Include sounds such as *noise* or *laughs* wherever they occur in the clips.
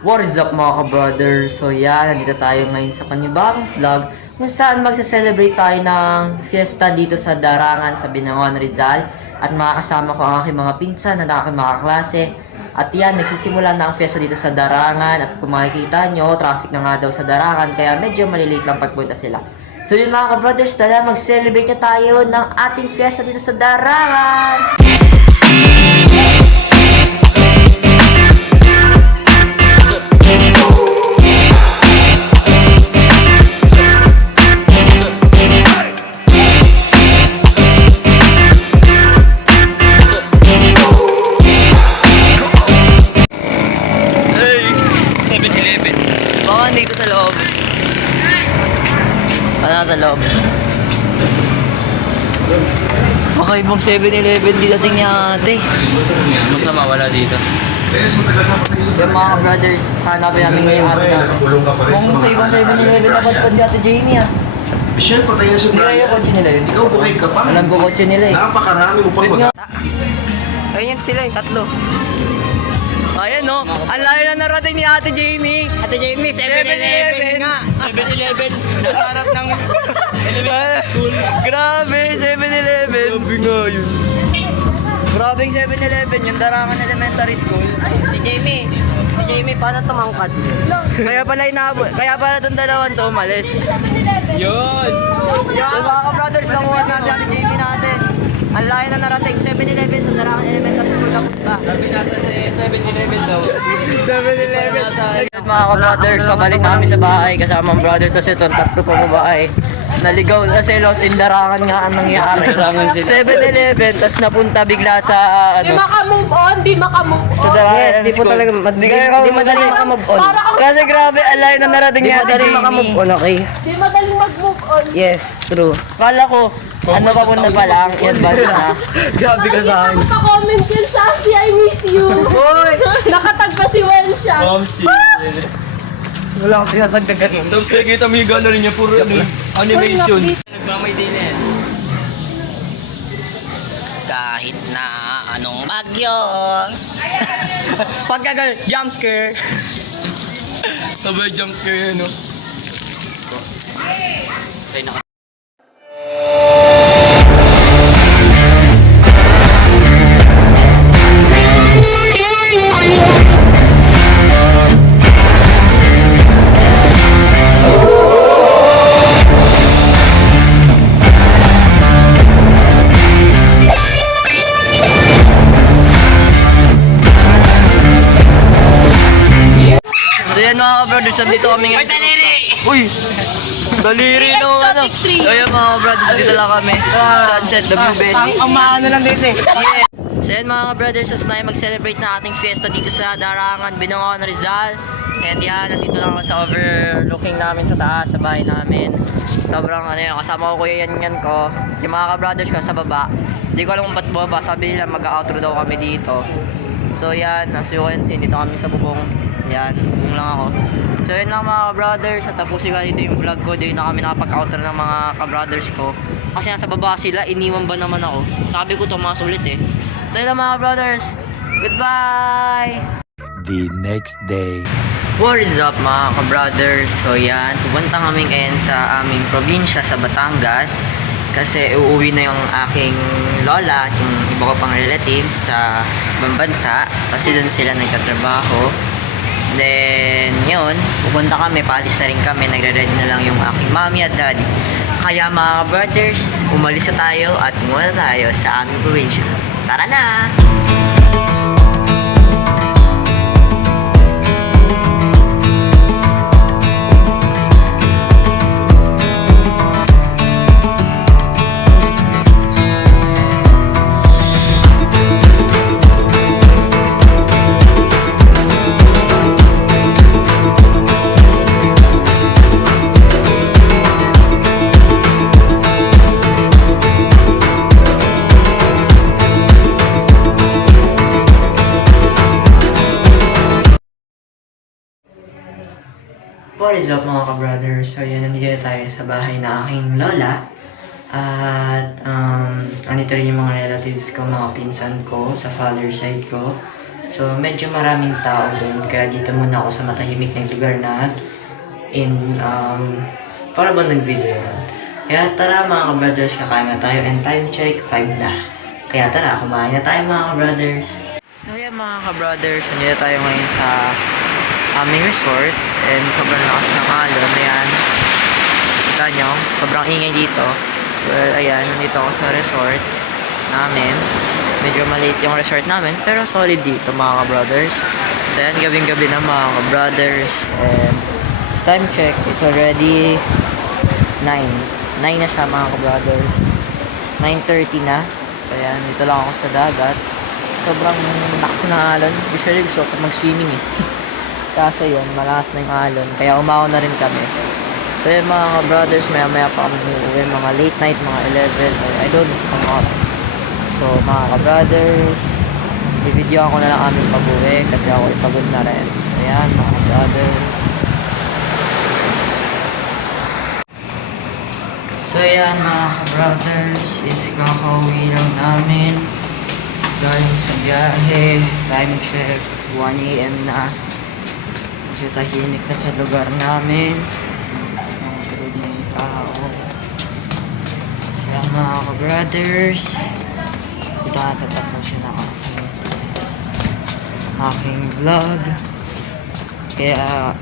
What is up mga ka-brother? So yan, nandito tayo ngayon sa panibagong vlog kung saan magsa-celebrate tayo ng fiesta dito sa Darangan sa Binangon, Rizal at makakasama ko ang aking mga pinsan na aking mga klase at yan, nagsisimula na ang fiesta dito sa Darangan at kung makikita nyo, traffic na nga daw sa Darangan kaya medyo malilate lang pagpunta sila. So yun mga ka-brothers, tara mag-celebrate na tayo ng ating fiesta dito sa Darangan! Baka ibang 7-Eleven di dating ni ate. Masama wala dito. Yung mga brothers, hanapin namin ngayon ate na. Kung sa ibang 7-Eleven dapat pa si ate Jamie ah. Michelle, patay na si Hindi kayo Brian. kotse nila yun. Ikaw buhay ka pa. Alam ko kotse nila eh. Napakarami mo pang mag-. Ayun sila yung tatlo. Ayan no, ang layo na narating ni Ate Jamie. Ate Jamie, 7-Eleven nga. 7-Eleven. Nasa harap ng Grabe, 7-Eleven. Grabe nga yun. Grabe yung 7-Eleven, yung Darangan Elementary School. Si Jamie. Si Jamie, paano tumangkad? Kaya pala inabot, kaya pala itong dalawan to umalis. Yun! Yung mga ka-brothers, nakuha natin ang Jamie natin. Ang layo na narating, 7-Eleven sa Darangan Elementary School na punta. Sabi nasa sa 7-Eleven daw. 7-Eleven. Nasa Mga ka-brothers, pabalik na kami sa bahay kasama ang brother ko si Ton, tatlo pa babae. Naligaw na si Los Indarangan nga ang nangyari. Indarangan sila. 7-Eleven, tas napunta bigla sa Di ano. makamove on, di makamove Sa on. Darangan Yes, di po School. talaga, mad- Di madali makamove makamove on. Kasi grabe, ang layo na narating Di madali Jamie. makamove on, okay? di madaling mag-move on. Yes, true. Kala ko, ano pa punta pa lang, advance na. *laughs* Grabe ka sa akin. Nakita ko pa-comment yun sa si I miss you. Hoy! *laughs* Nakatag pa si Wensha. Momsi. Wala akong tinatagdagan. Tapos nakikita mo yung gallery niya, puro ano, animation. Nagmamay din eh. Kahit na anong bagyo. *laughs* Pagkagal, jump scare. *laughs* Sabay jump scare yun, no? Ay, naka- So yan mga ka-brothers, nandito kami ngayon. Ay, daliri! Uy! Daliri no, ano? exotic tree. So yan mga ka-brothers, dito lang kami. Sunset, the blue best. Ang ang maano lang dito eh. Yeah. So yan mga ka-brothers, as na mag-celebrate na ating fiesta dito sa Darangan, Binangon, Rizal. And yan, nandito lang ako sa overlooking namin sa taas, sa bahay namin. Sobrang ano yun, kasama ko kuya yan yan ko. Yung mga ka-brothers ko sa baba. Hindi ko alam kung ba't baba, sabi nila mag-outro daw kami dito. So yan, as you can see, dito kami sa bubong. Yan, bubong lang ako. So yan lang mga ka-brothers, at tapusin ko dito yung vlog ko. Di na kami nakapag-outro ng mga ka-brothers ko. Kasi nasa baba sila, iniwan ba naman ako? Sabi ko tumas ulit eh. So yun lang mga brothers, goodbye! the next day. What is up mga ka-brothers? So yan, pupunta kami ngayon sa aming probinsya sa Batangas kasi uuwi na yung aking lola at yung iba ko pang relatives sa ibang bansa kasi doon sila nagtatrabaho. Then, yun, pupunta kami, paalis na rin kami, nagre-ready na lang yung aking mommy at daddy. Kaya mga ka-brothers, umalis na tayo at muna tayo sa aming probinsya. Tara na! What is up mga ka-brothers? So yun, nandito tayo sa bahay na aking lola. At um, andito rin yung mga relatives ko, mga pinsan ko sa father side ko. So, medyo maraming tao doon. Kaya dito muna ako sa matahimik na lugar na in, um, para ba nag-video yun? Kaya tara mga ka-brothers, kakain na tayo and time check, 5 na. Kaya tara, kumain na tayo mga ka-brothers. So yan mga ka-brothers, nandito tayo ngayon sa aming resort and sobrang lakas ng alon. Ayan, kita nyo, sobrang ingay dito. Well, ayan, nandito ako sa resort namin. Medyo maliit yung resort namin, pero solid dito mga ka-brothers. So yan, gabing-gabi na mga ka-brothers. And time check, it's already 9. 9 na siya mga ka-brothers. 9.30 na. So yan, dito lang ako sa dagat. Sobrang lakas ng alon. Usually gusto ko mag-swimming eh. *laughs* Kaso yun, malakas na yung alon. Kaya umaw na rin kami. So yun mga ka-brothers, maya maya pa kami uuwi. Mga late night, mga 11 or I don't know kung oras. So mga ka-brothers, i-video ko na lang aming pag-uwi kasi ako ipagod na rin. So yan mga ka-brothers. So yan mga ka-brothers, is kakauwi lang namin. Galing sa biyahe, time check, 1am na. Medyo tahimik na sa lugar namin. Mga tulog na yung tao. Kaya mga ka-brothers, ito natatapos siya na aking, vlog. Kaya,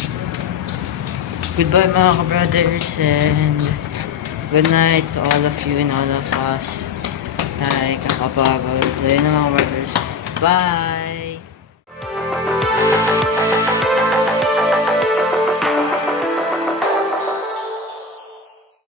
goodbye mga ka-brothers and good night to all of you and all of us. Ay, kakapagod. Yun na mga brothers. Bye!